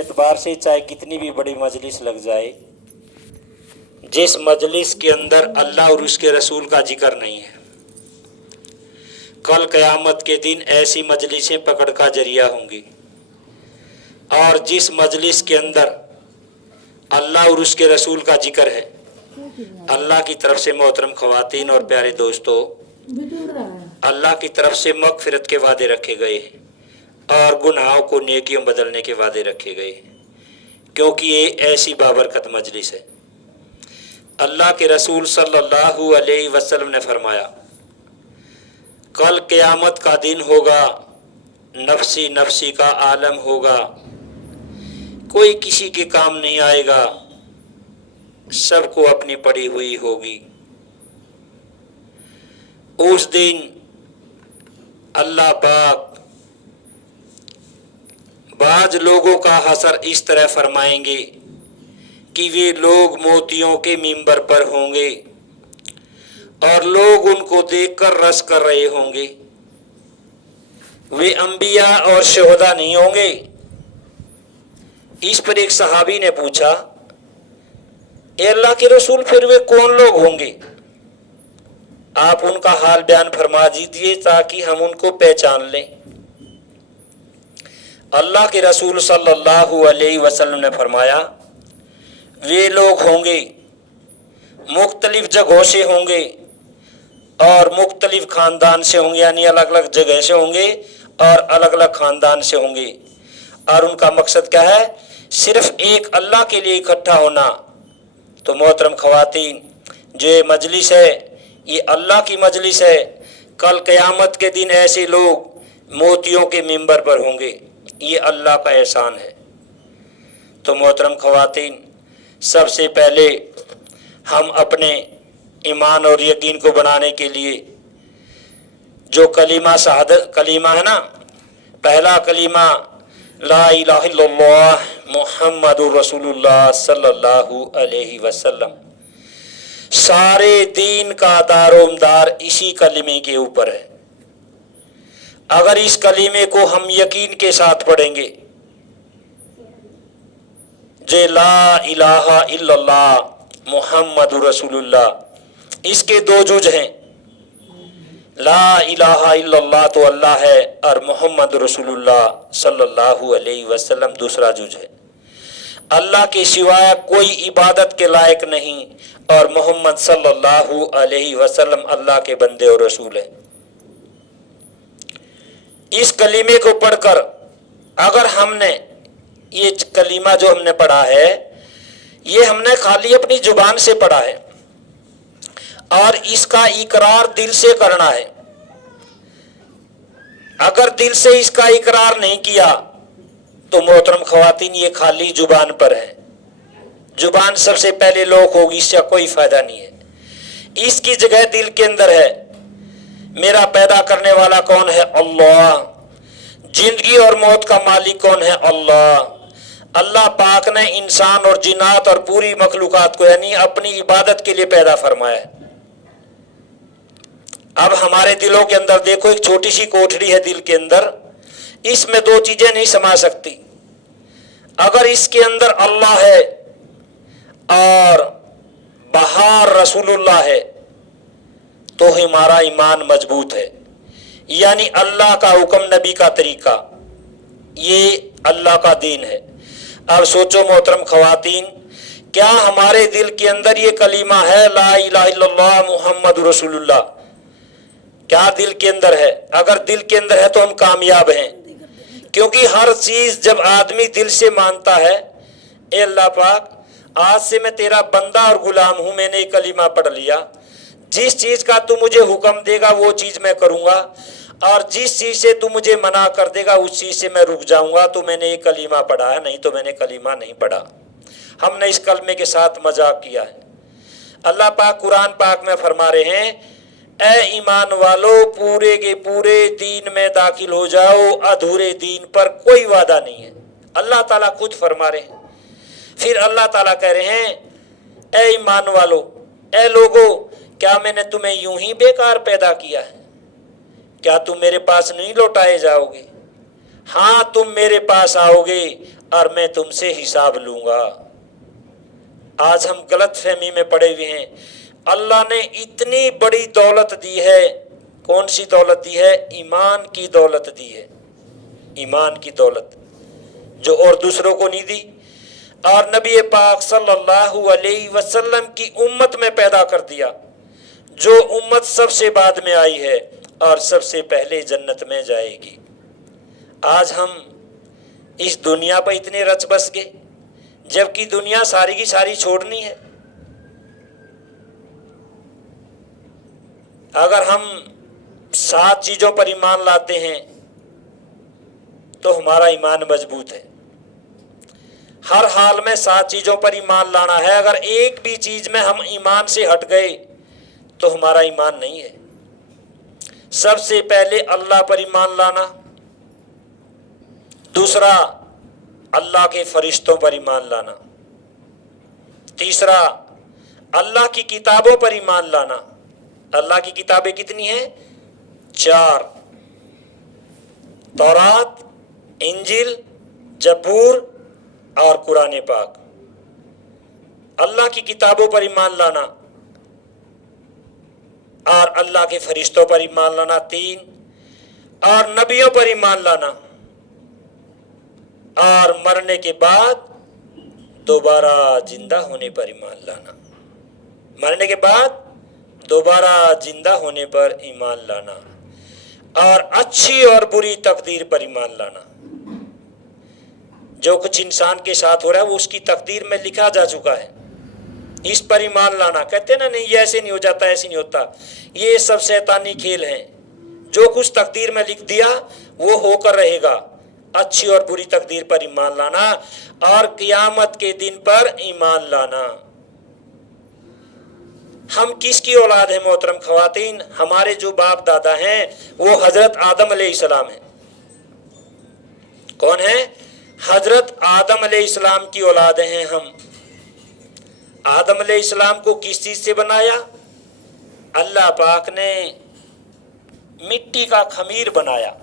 एतबार से चाहे कितनी भी बड़ी मजलिस लग जाए, जिस मजलिस के अंदर अल्लाह और उसके रसूल का जिक्र नहीं है, कल क़यामत के दिन ऐसी मजलिसें पकड़ का जरिया होंगी। और जिस मजलिस के अंदर अल्लाह और उसके रसूल का जिक्र है, अल्लाह की तरफ से मोहतरम ख़वातीन और प्यारे दोस्तों, अल्लाह की तरफ से मग़फ़िरत के वादे रखे गए और गुनाहों को नेकियों बदलने के वादे रखे गए, क्योंकि ये ऐसी बाबरकत मजलिस है। अल्लाह के रसूल सल्लल्लाहु अलैहि वसल्लम ने फरमाया, कल क़यामत का दिन होगा, नफसी नफसी का आलम होगा, कोई किसी के काम नहीं आएगा, सबको अपनी पड़ी हुई होगी। उस दिन अल्लाह पाक बाज लोगों का हसर इस तरह फरमाएंगे कि वे लोग मोतियों के मिंबर पर होंगे और लोग उनको देखकर रस कर रहे होंगे। वे अंबिया और शहदा नहीं होंगे। इस पर एक सहाबी ने पूछा, ए अल्लाह के रसूल, फिर वे कौन लोग होंगे? आप उनका हाल बयान फरमा दीजिए ताकि हम उनको पहचान लें। अल्लाह के रसूल सल्लल्लाहु अलैहि वसल्लम ने फरमाया, वे लोग होंगे, मुख्तलिफ जगहों से होंगे और मुख्तलिफ ख़ानदान से होंगे, यानी अलग अलग जगह से होंगे और अलग अलग ख़ानदान से होंगे। और उनका मकसद क्या है? सिर्फ एक अल्लाह के लिए इकट्ठा होना। तो मोहतरम ख़वातीन, जो ये मजलिस है, ये अल्लाह की मजलिस है। कल क़यामत के दिन ऐसे लोग मोतियों के मिंबर पर होंगे, ये अल्लाह का एहसान है। तो मोहतरम ख़वातीन, सबसे पहले हम अपने ईमान और यकीन को बनाने के लिए जो कलीमा शहादत कलीमा है ना, पहला कलीमा ला इलाहा इल्लल्लाह मुहम्मदुर रसूलुल्लाह सल्लल्लाहु अलैहि वसल्लम, सारे दीन का दारोमदार इसी कलीमे के ऊपर है। अगर इस कलीमे को हम यकीन के साथ पढ़ेंगे, जे ला इलाहा इल्लल्लाह मुहम्मदुर रसूलुल्लाह, इसके दो जुज हैं। ला इलाहा इल्लल्लाह तो अल्लाह है और मोहम्मद रसूलुल्लाह सल्लल्लाहु अलैहि वसल्लम दूसरा जुज है। अल्लाह के सिवाय कोई इबादत के लायक नहीं और मोहम्मद सल्लल्लाहु अलैहि वसल्लम अल्लाह के बंदे और रसूल हैं। इस कलीमे को पढ़कर अगर हमने ये कलीमा जो हमने पढ़ा है, ये हमने खाली अपनी जुबान से पढ़ा है और इसका इकरार दिल से करना है। अगर दिल से इसका इकरार नहीं किया तो मोहतरम ख़वातीन, ये खाली जुबान पर है। जुबान सबसे पहले लोक होगी, इससे कोई फायदा नहीं है। इसकी जगह दिल के अंदर है, मेरा पैदा करने वाला कौन है? अल्लाह। जिंदगी और मौत का मालिक कौन है? अल्लाह। अल्लाह पाक ने इंसान और जिन्नात और पूरी मखलूकात को यानी अपनी इबादत के लिए पैदा फरमाया है। अब हमारे दिलों के अंदर देखो, एक छोटी सी कोठरी है दिल के अंदर, इसमें दो चीजें नहीं समा सकती। अगर इसके अंदर अल्लाह है और बाहर रसूलुल्लाह है तो हमारा ईमान मजबूत है। यानी अल्लाह का हुक्म, नबी का तरीका, ये अल्लाह का दीन है। अब सोचो मोहतरम ख़वातीन, क्या हमारे दिल के अंदर ये कलीमा है ला इलाहा इल्लल्लाह मुहम्मद रसूलुल्लाह? क्या दिल के अंदर है? अगर दिल के अंदर है तो हम कामयाब हैं, क्योंकि हर चीज जब आदमी दिल से मानता है, ए अल्लाह पाक, आज से मैं तेरा बंदा और गुलाम हूं, मैंने ये कलीमा पढ़ लिया, जिस चीज का तू मुझे हुक्म देगा वो चीज मैं करूंगा और जिस चीज से तू मुझे मना कर देगा उस चीज से मैं रुक जाऊंगा, तो मैंने ये कलीमा पढ़ा है, नहीं तो मैंने कलीमा नहीं पढ़ा। हमने इस कलमे के साथ मजाक किया है। अल्लाह पाक कुरान पाक में फरमा रहे हैं, ए ईमान वालो, पूरे के पूरे दीन में दाखिल हो जाओ, अधूरे दीन पर कोई वादा नहीं है। अल्लाह ताला खुद फरमा रहे हैं। फिर अल्लाह ताला कह रहे हैं, ए ईमान वालो, ए लोगो, क्या मैंने तुम्हें यूं ही बेकार पैदा किया है? क्या तुम मेरे पास नहीं लौटाए जाओगे? हाँ, तुम मेरे पास आओगे और मैं तुमसे हिसाब लूंगा। आज हम गलत फहमी में पड़े हुए हैं। अल्लाह ने इतनी बड़ी दौलत दी है, कौन सी दौलत दी है? ईमान की दौलत दी है, ईमान की दौलत, जो और दूसरों को नहीं दी। और नबी पाक सल्लल्लाहु अलैहि वसल्लम की उम्मत में पैदा कर दिया, जो उम्मत सबसे बाद में आई है और सबसे पहले जन्नत में जाएगी। आज हम इस दुनिया पर इतने रच बस गए, जबकि दुनिया सारी की सारी छोड़नी है। अगर हम 7 चीजों पर ईमान लाते हैं तो हमारा ईमान मजबूत है। हर हाल में 7 चीजों पर ईमान लाना है। अगर एक भी चीज में हम ईमान से हट गए तो हमारा ईमान नहीं है। सबसे पहले अल्लाह पर ईमान लाना, दूसरा अल्लाह के फरिश्तों पर ईमान लाना, तीसरा अल्लाह की किताबों पर ईमान लाना। अल्लाह की किताबें कितनी हैं? 4, तौरात, इंजिल, जबूर और कुरान पाक। अल्लाह की किताबों पर ईमान लाना और अल्लाह के फरिश्तों पर ईमान लाना 3, और नबियों पर ईमान लाना, और मरने के बाद दोबारा जिंदा होने पर ईमान लाना। मरने के बाद दोबारा जिंदा होने पर ईमान लाना, और अच्छी और बुरी तकदीर पर ईमान लाना। जो कुछ इंसान के साथ हो रहा है वो उसकी तकदीर में लिखा जा चुका है, इस पर ईमान लाना। कहते ना नहीं, ये ऐसे नहीं हो जाता, ऐसे नहीं होता, ये सब शैतानी खेल हैं। जो कुछ तकदीर में लिख दिया वो होकर रहेगा। अच्छी और बुरी तकदीर पर ईमान लाना, और क़यामत के दिन पर ईमान लाना। हम किसकी औलाद है मोहतरम ख़वातीन? हमारे जो बाप दादा हैं वो हजरत आदम अलैहिस्सलाम हैं। कौन है? हजरत आदम अलैहिस्सलाम की औलाद हैं हम। आदम अलैहिस्सलाम को किस चीज से बनाया? अल्लाह पाक ने मिट्टी का खमीर बनाया।